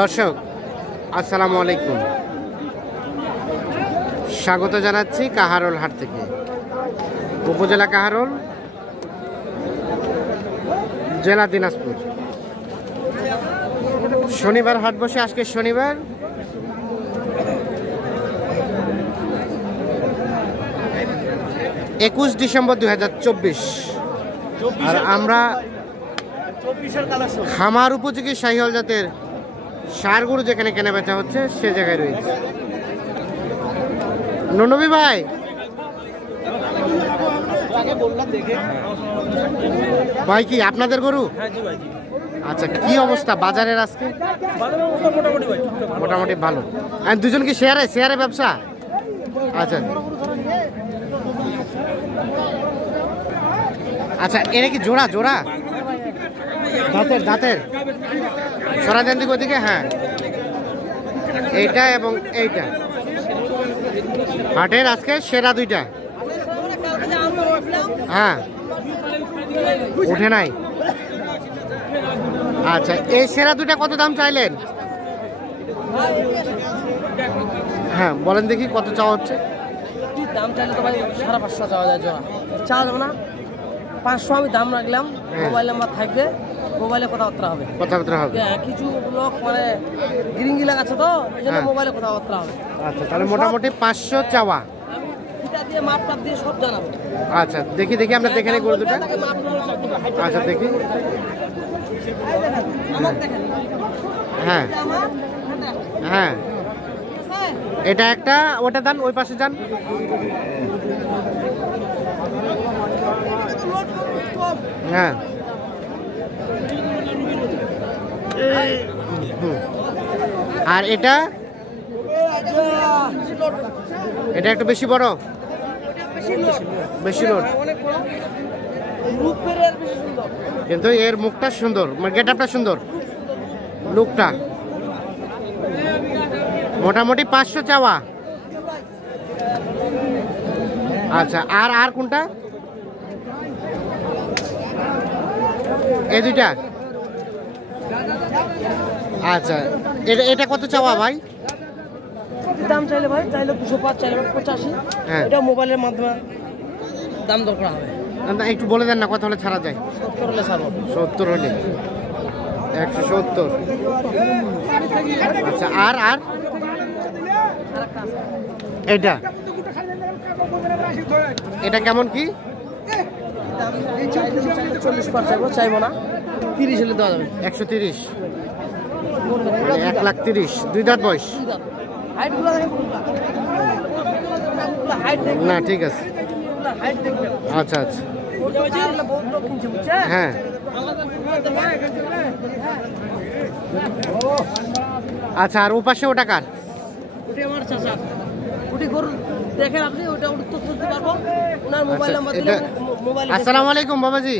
দর্শক আসসালামু আলাইকুম, স্বাগত জানাচ্ছি কাহারোল হাট থেকে। উপজেলা কাহারোল, জেলা দিনাজপুর। শনিবার হাট বসে, আজকে শনিবার 21 ডিসেম্বর 2024। আর আমরা খামার উপযোগী শাহিওয়াল জাতের ষাঁড় গরু যেখানে কেনা বেচা হচ্ছে সে জায়গায় রয়েছে। ননবী ভাই, ভাই কি আপনাদের গরু? আচ্ছা, কি অবস্থা বাজারের আজকে? মোটামুটি ভালো। আর দুজন কি শেয়ারে ব্যবসা? আচ্ছা আচ্ছা, এরা কি জোড়া দাঁতের সরা দেন দিকে ওইদিকে। হ্যাঁ, এইটা এবং এইটা হাটের আজকে সেরা দুইটা। হ্যাঁ, উঠে নাই। আচ্ছা, এই সেরা দুইটা কত দাম চাইলেন? হ্যাঁ বলেন দেখি, কত চাওয়া হচ্ছে? দাম চাইলে তো ভাই 550 চাওয়া যায় জোড়া। চাওয়া যাবে না, 500 আমি দাম রাখলাম। মোবাইল নাম্বার থাকবে, মোবাইলে কথাবার্তা হবে। কিছু লোক মানে গিরিঙ্গি লাগাচ্ছে তো, এই জন্য মোবাইলে কথাবার্তা হবে। আচ্ছা, তাহলে মোটামুটি 500 চাওয়া। এটা দিয়ে মাপটা দিয়ে সব জানাবো। আচ্ছা, দেখি আমরা দেখে নিই গরু দুটো। আচ্ছা দেখি। হ্যাঁ হ্যাঁ, এটা একটা, ওটা যান, ওই পাশে যান। হ্যাঁ, আর এটা একটু বেশি বড়, বেশি লোড, কিন্তু এর মুখটা সুন্দর, গেট আপটা সুন্দর, লুকটা। মোটামুটি 500 চাওয়া। আচ্ছা, আর কোনটা? এই দুইটা। আচ্ছা, এটা কত চাওয়া ভাই? দাম চাইলে ভাই 205, চাইলে 85। এটা মোবাইলের মাধ্যমে দাম দর করা হবে। একটু বলে দেন না, কত হলে ছাড়া যায়? 70 হলে ছাড়বো। 70 হলে 170। আচ্ছা, আর এটা কেমন কি? 40 পার চাইবো, চাইবো না, 30 হলে দেওয়া যাবে। 130, 1,30,000। 2 দাঁত বয়স না? ঠিক আছে। আচ্ছা আচ্ছা, হ্যাঁ। আচ্ছা, আর ও পাশে ওটা কার? ওটা আমার চাচা। ওটি গরু দেখেন আপনি, ওটা উত্তর দিতে পারবো। ওনার মোবাইল নাম্বার দিলে মোবাইল। আসসালামু আলাইকুম বাবাজি,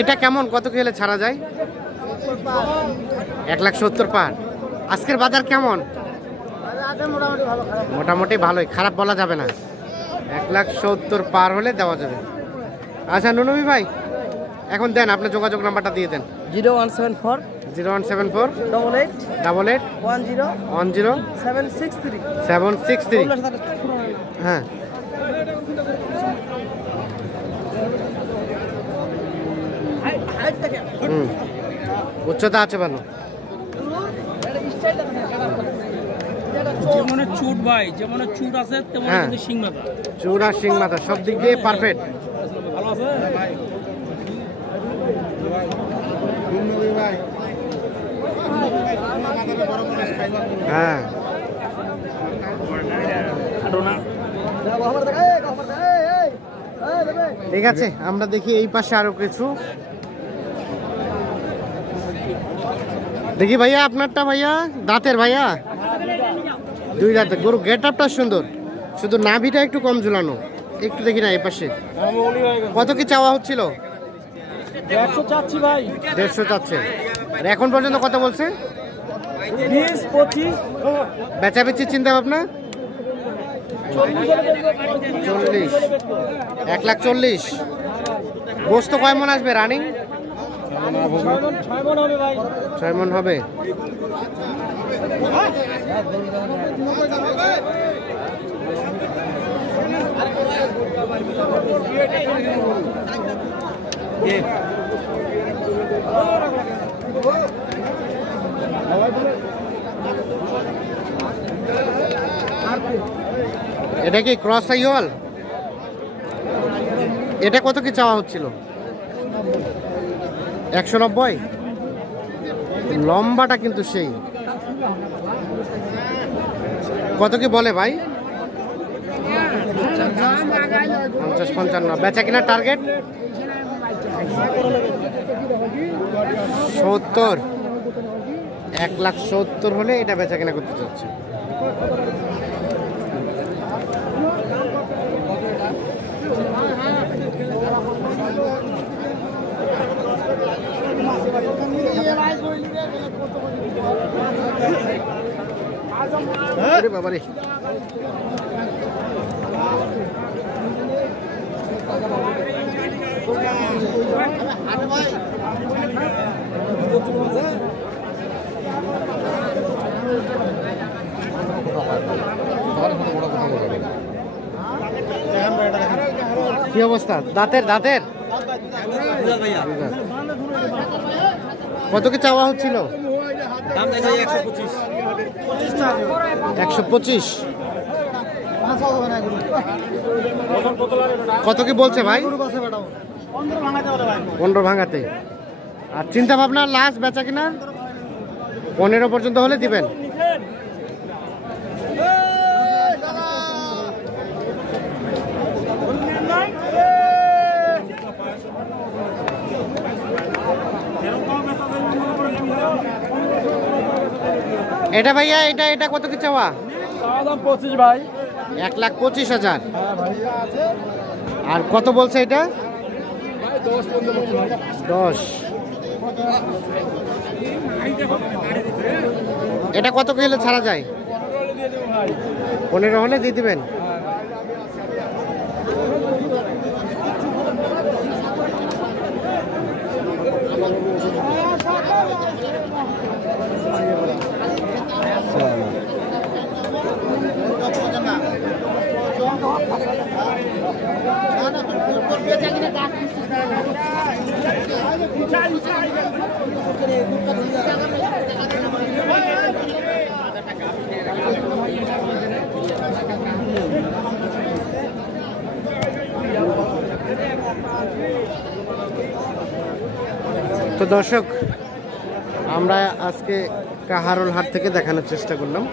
এটা কেমন, কত খেলে ছাড়া যায়? 1,70,000 পার। আজকের বাজার কেমন? মোটামুটি ভালোই, খারাপ বলা যাবে না। 1,70,000 পার হলে দেওয়া যাবে। আচ্ছা ননবী ভাই, এখন দেন আপনার যোগাযোগ নাম্বারটা দিয়ে দেন। 0174 88 10 763। হ্যাঁ, উচ্চতা আছে ভালো। যেমন চুট ভাই, যেমন চুট আছে তেমন কিন্তু শিং মাথা, চুট আর শিং মাথা সব দিক দিয়ে পারফেক্ট। ভালো আছে ভাই। হ্যাঁ, ঠিক আছে, আমরা দেখি এই পাশে আরো কিছু দেখি। ভাইয়া আপনারটা, ভাইয়া দাঁতের, ভাইয়া 2 দাঁতের গরু। গেট আপটা সুন্দর, শুধু নাভিটা একটু কম ঝুলানো। একটু দেখি না এই পাশে কত কি চাওয়া হচ্ছিল? 150 চাচ্ছি ভাই। 150 চাচ্ছে। আর এখন পর্যন্ত কত বলছে? 20-25। বেচাবেচির চিন্তা ভাবনা? 40, 1,40,000। গোস্ত কয় মন আসবে রানিং? 6 মণ হবে। এটা কি ক্রস সাইওয়াল? এটা কত কি চাওয়া হচ্ছিল? 190। লম্বাটা কিন্তু সেই। কত কি বলে ভাই? 50-55। বেচা কিনা টার্গেট 70। 1,70,000 হলে এটা বেচা কিনা করতে চাচ্ছে। বাবারে কি অবস্থা? দাঁতের কত কি চাওয়া হচ্ছিল? 125। কত কি বলছে ভাই? 15 ভাঙাতে। আর চিন্তা ভাবনা লাস্ট বেচা কিনা 15 পর্যন্ত হলে দিবেন। এটা ভাইয়া এটা কত কি চাওয়া? 25 ভাই। 1,25,000। আর কত বলছে এটা? 10। এটা কত কি হলে ছাড়া যায়? 15 হলে দিয়ে দিবেন। তো দর্শক, আমরা আজকে কাহারোল হাট থেকে দেখানোর চেষ্টা করলাম।